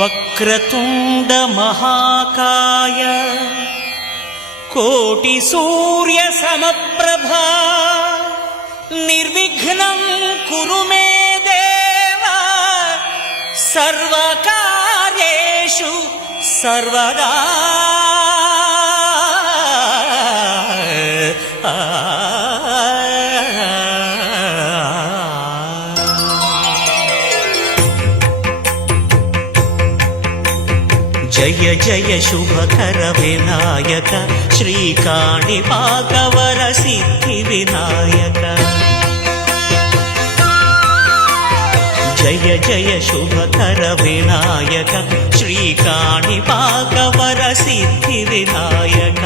వక్రతుండ మహాకాయ కోటి సూర్య సమప్రభా నిర్విఘ్నం కురు మే దేవ సర్వకార్యేషు సర్వదా. జయ జయ శుభకర వినాయక శ్రీకాణిపాకవర సిద్ధి వినాయక. జయ జయ శుభకర వినాయక శ్రీకాణిపాకవర సిద్ధి వినాయక.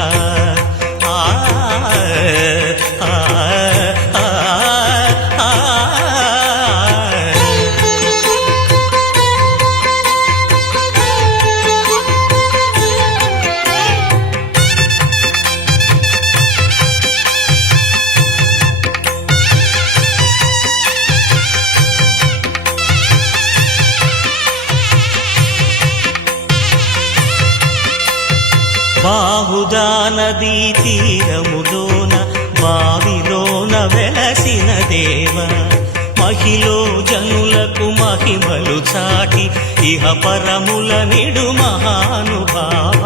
బాహుదా నదీ తీరములోన బావిలోన వెలసిన దేవ మహిలో జనులకు మహిమలు చాటి ఇహ పరముల నిడు మహానుభావ.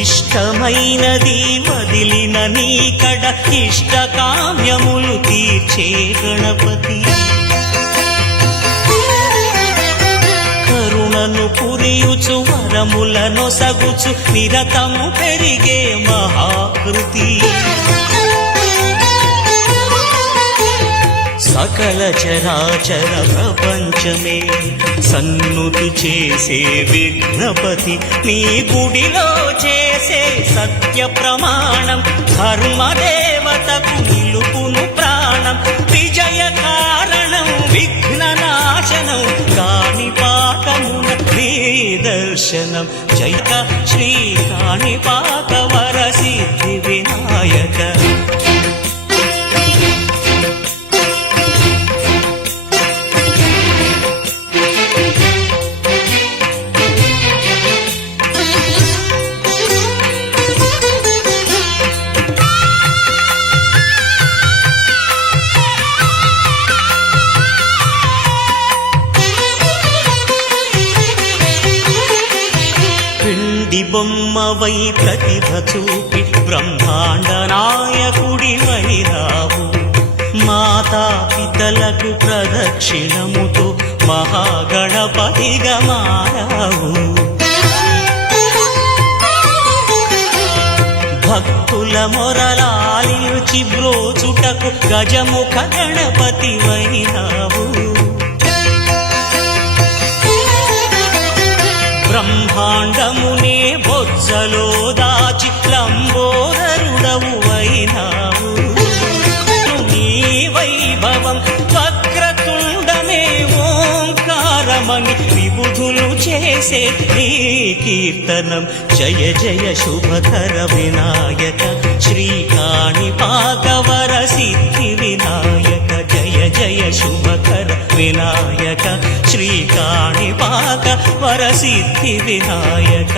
ఇష్టమైనది వదిలిన నీకడ ఇష్ట కామ్యములు తీర్చే గణపతి. కరుణను పురియుచు వరములను సగుచు నిరతము పెరిగే మహాకృతి. సకల చరాచర ప్రపంచమే సన్నుతి చేసే విఘ్నపతి. నీ గుడిలో చేసే సత్య ప్రమాణం ధర్మదేవతకు నిలుపును ప్రాణం. విజయ కారణం విఘ్న నాశనం కాణిపాకమున నీ దర్శనం. జయ శ్రీ కాణిపాకవర సిద్ధి వినాయక. బొమ్మవై ప్రతిభ చూపి బ్రహ్మాండ నాయకుడివైనావు. మాతా పితలకు ప్రదక్షిణముతో మహాగణపతిగా మారావు. భక్తుల మొరలాలిచి బ్రోచుటకు గజముఖ గణపతివైనావు. బ్రహ్మాండమునే బొజ్జలో దాచి లంబోదరుడవు అయినావు. నీ వైభవం వక్రతుండమే ఓంకారమని విబుధులు చేసే నీ కీర్తనం. జయ జయ శుభకర వినాయక శ్రీకాణిపాకవర సిద్ధి వినాయక. జయ జయ శుభకర వినాయక శ్రీకాణిపాకవర సిద్ధి వినాయక.